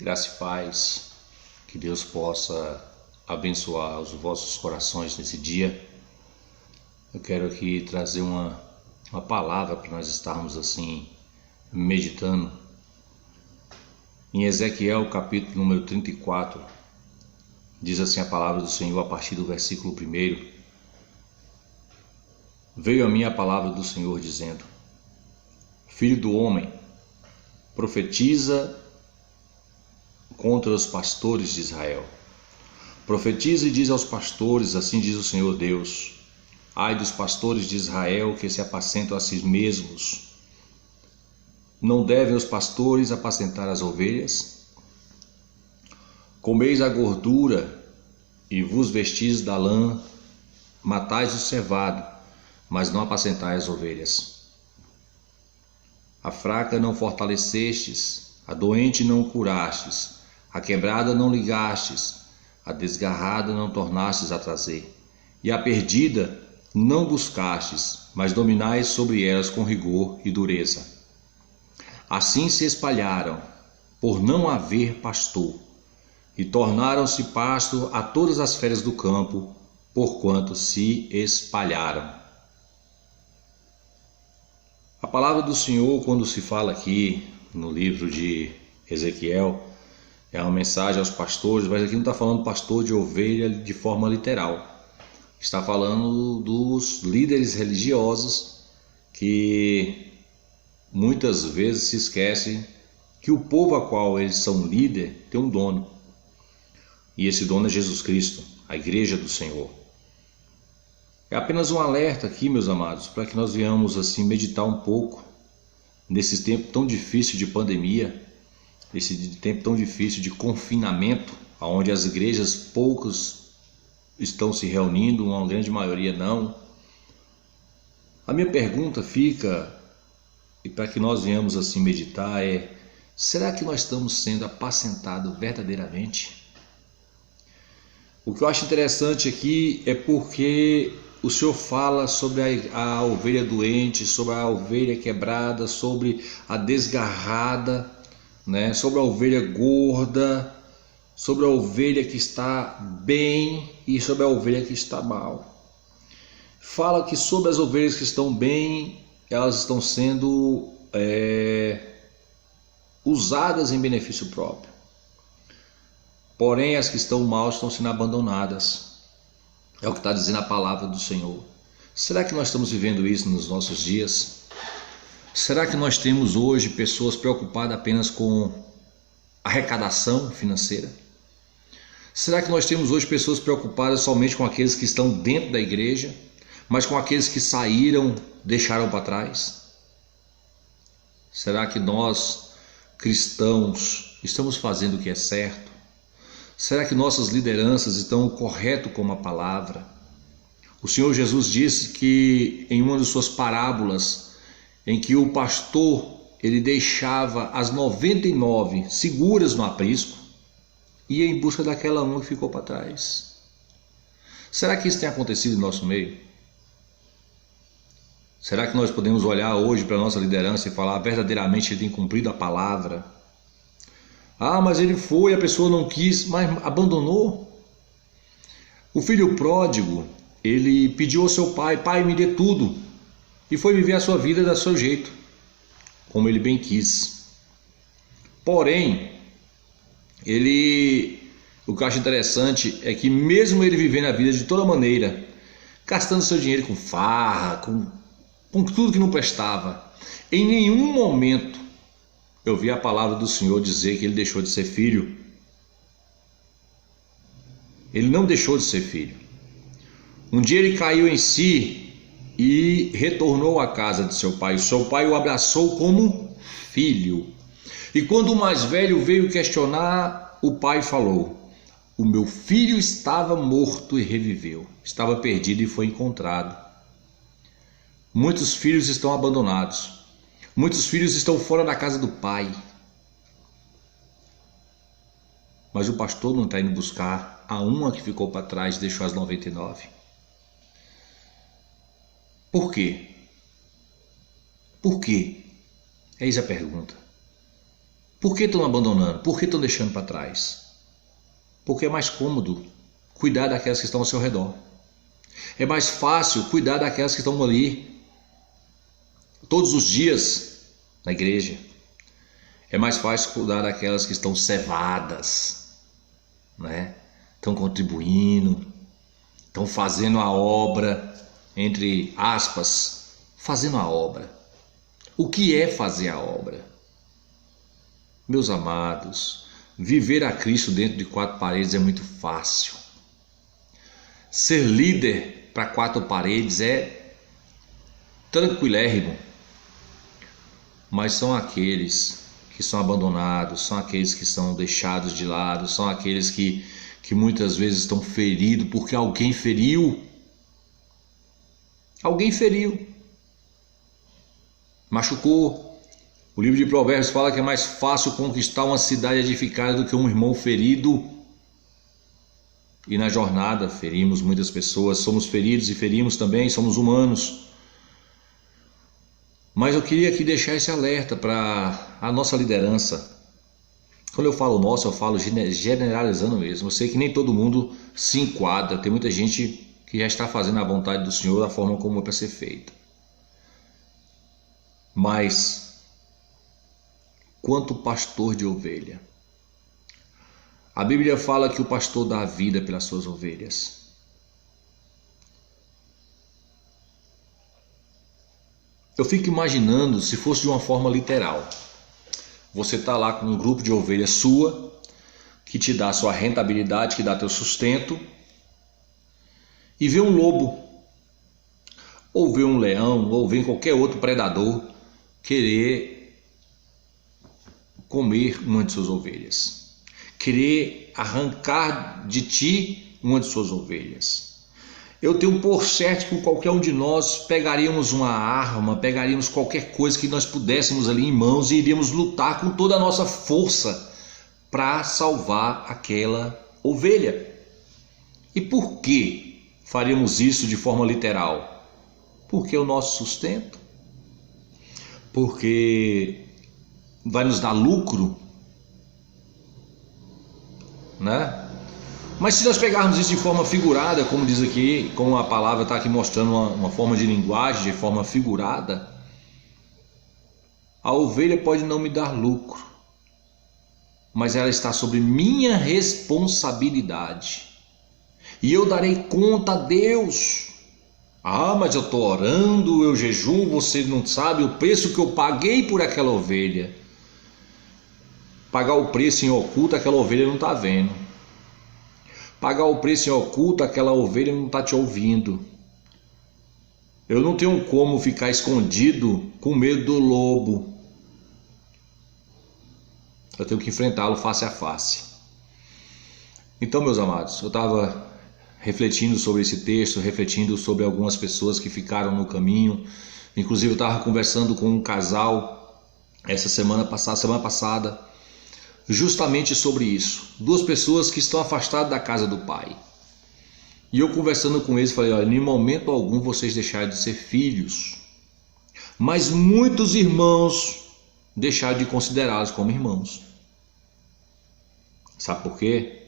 Graça e paz, que Deus possa abençoar os vossos corações nesse dia. Eu quero aqui trazer uma palavra para nós estarmos assim meditando. Em Ezequiel, capítulo número 34, diz assim a palavra do Senhor a partir do versículo 1. Veio a mim a palavra do Senhor dizendo: Filho do homem, profetiza contra os pastores de Israel. Profetiza e diz aos pastores, assim diz o Senhor Deus: Ai dos pastores de Israel que se apacentam a si mesmos. Não devem os pastores apacentar as ovelhas? Comeis a gordura e vos vestis da lã, matais o cevado, mas não apacentais as ovelhas. A fraca não fortalecestes, a doente não curastes, a quebrada não ligastes, a desgarrada não tornastes a trazer, e a perdida não buscastes, mas dominais sobre elas com rigor e dureza. Assim se espalharam, por não haver pastor, e tornaram-se pasto a todas as feras do campo, porquanto se espalharam. A palavra do Senhor, quando se fala aqui no livro de Ezequiel, é uma mensagem aos pastores, mas aqui não está falando pastor de ovelha de forma literal. Está falando dos líderes religiosos que muitas vezes se esquecem que o povo a qual eles são líder tem um dono. E esse dono é Jesus Cristo, a igreja do Senhor. É apenas um alerta aqui, meus amados, para que nós venhamos assim meditar um pouco nesse tempo tão difícil de pandemia, esse tempo tão difícil de confinamento, onde as igrejas poucos estão se reunindo, uma grande maioria não. A minha pergunta fica, e para que nós venhamos assim meditar, é: será que nós estamos sendo apacentados verdadeiramente? O que eu acho interessante aqui é porque o Senhor fala sobre a ovelha doente, sobre a ovelha quebrada, sobre a desgarrada, sobre a ovelha gorda, sobre a ovelha que está bem e sobre a ovelha que está mal. Fala que sobre as ovelhas que estão bem, elas estão sendo usadas em benefício próprio. Porém, as que estão mal estão sendo abandonadas. É o que está dizendo a palavra do Senhor. Será que nós estamos vivendo isso nos nossos dias? Será que nós temos hoje pessoas preocupadas apenas com arrecadação financeira? Será que nós temos hoje pessoas preocupadas somente com aqueles que estão dentro da igreja, mas com aqueles que saíram, deixaram para trás? Será que nós, cristãos, estamos fazendo o que é certo? Será que nossas lideranças estão correto com a palavra? O Senhor Jesus disse que em uma de suas parábolas, em que o pastor ele deixava as 99 seguras no aprisco, ia em busca daquela uma que ficou para trás. Será que isso tem acontecido em nosso meio? Será que nós podemos olhar hoje para a nossa liderança e falar verdadeiramente ele tem cumprido a palavra? Ah, mas ele foi, a pessoa não quis, mas abandonou. O filho pródigo, ele pediu ao seu pai: Pai, me dê tudo. E foi viver a sua vida do seu jeito, como ele bem quis. Porém, o que eu acho interessante é que mesmo ele vivendo a vida de toda maneira, gastando seu dinheiro com farra, com tudo que não prestava, em nenhum momento eu vi a palavra do Senhor dizer que ele deixou de ser filho. Ele não deixou de ser filho. Um dia ele caiu em si e retornou à casa de seu pai. O seu pai o abraçou como filho. E quando o mais velho veio questionar, o pai falou: O meu filho estava morto e reviveu. Estava perdido e foi encontrado. Muitos filhos estão abandonados. Muitos filhos estão fora da casa do pai. Mas o pastor não está indo buscar a uma que ficou para trás e deixou as 99. Por quê? Por quê? Eis a pergunta. Por que estão abandonando? Por que estão deixando para trás? Porque é mais cômodo cuidar daquelas que estão ao seu redor. É mais fácil cuidar daquelas que estão ali todos os dias na igreja. É mais fácil cuidar daquelas que estão cevadas, né? Estão contribuindo, estão fazendo a obra, entre aspas, fazendo a obra. O que é fazer a obra? Meus amados, viver a Cristo dentro de 4 paredes é muito fácil. Ser líder para 4 paredes é tranquilérrimo. Mas são aqueles que são abandonados, são aqueles que são deixados de lado, são aqueles que muitas vezes estão feridos porque alguém feriu. Alguém feriu. Machucou. O livro de Provérbios fala que é mais fácil conquistar uma cidade edificada do que um irmão ferido. E na jornada ferimos muitas pessoas, somos feridos e ferimos também, somos humanos. Mas eu queria aqui deixar esse alerta para a nossa liderança. Quando eu falo nossa, eu falo generalizando mesmo. Eu sei que nem todo mundo se enquadra, tem muita gente que já está fazendo a vontade do Senhor da forma como é para ser feita. Mas, quanto pastor de ovelha, a Bíblia fala que o pastor dá a vida pelas suas ovelhas. Eu fico imaginando se fosse de uma forma literal. Você está lá com um grupo de ovelhas sua, que te dá a sua rentabilidade, que dá teu sustento, e vê um lobo, ou vê um leão, ou vê qualquer outro predador querer comer uma de suas ovelhas, querer arrancar de ti uma de suas ovelhas. Eu tenho por certo que qualquer um de nós pegaríamos uma arma, pegaríamos qualquer coisa que nós pudéssemos ali em mãos e iríamos lutar com toda a nossa força para salvar aquela ovelha. E por que faríamos isso de forma literal? Porque é o nosso sustento, porque vai nos dar lucro, né? Mas se nós pegarmos isso de forma figurada, como diz aqui, como a palavra está aqui mostrando uma forma de linguagem, de forma figurada, a ovelha pode não me dar lucro, mas ela está sobre minha responsabilidade. E eu darei conta a Deus. Ah, mas eu estou orando, eu jejuo, você não sabe o preço que eu paguei por aquela ovelha. Pagar o preço em oculto, aquela ovelha não está vendo. Pagar o preço em oculto, aquela ovelha não está te ouvindo. Eu não tenho como ficar escondido com medo do lobo. Eu tenho que enfrentá-lo face a face. Então, meus amados, eu estava refletindo sobre esse texto, refletindo sobre algumas pessoas que ficaram no caminho. Inclusive eu estava conversando com um casal semana passada, justamente sobre isso. 2 pessoas que estão afastadas da casa do Pai. E eu conversando com eles, falei, olha, em momento algum vocês deixaram de ser filhos. Mas muitos irmãos deixaram de considerá-los como irmãos. Sabe por quê?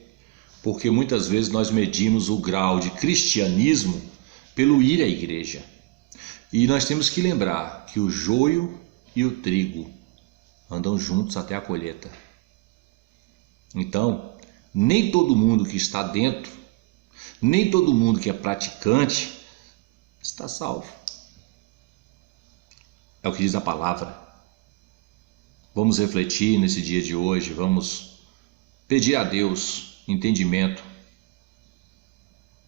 Porque muitas vezes nós medimos o grau de cristianismo pelo ir à igreja. E nós temos que lembrar que o joio e o trigo andam juntos até a colheita. Então, nem todo mundo que está dentro, nem todo mundo que é praticante está salvo. É o que diz a palavra. Vamos refletir nesse dia de hoje, vamos pedir a Deus entendimento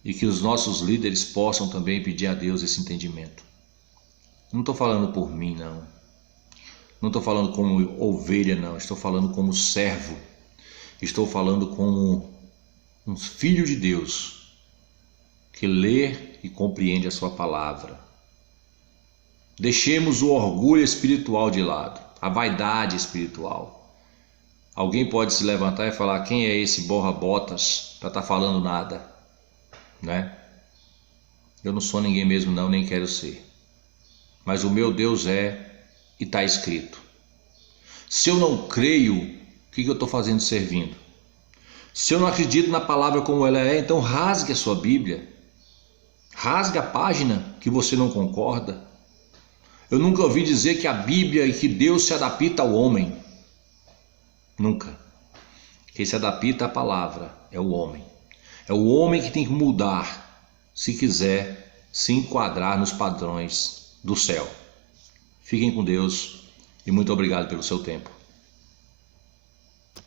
e que os nossos líderes possam também pedir a Deus esse entendimento. Não estou falando por mim, não. Não estou falando como ovelha, não. Estou falando como servo. Estou falando como um filho de Deus que lê e compreende a sua palavra. Deixemos o orgulho espiritual de lado, a vaidade espiritual. Alguém pode se levantar e falar, quem é esse borra-botas para estar falando nada, né? Eu não sou ninguém mesmo não, nem quero ser. Mas o meu Deus é, e está escrito. Se eu não creio, o que eu estou fazendo servindo? Se eu não acredito na palavra como ela é, então rasgue a sua Bíblia. Rasgue a página que você não concorda. Eu nunca ouvi dizer que a Bíblia e que Deus se adapta ao homem. Nunca. Quem se adapta à palavra é o homem. É o homem que tem que mudar se quiser se enquadrar nos padrões do céu. Fiquem com Deus e muito obrigado pelo seu tempo.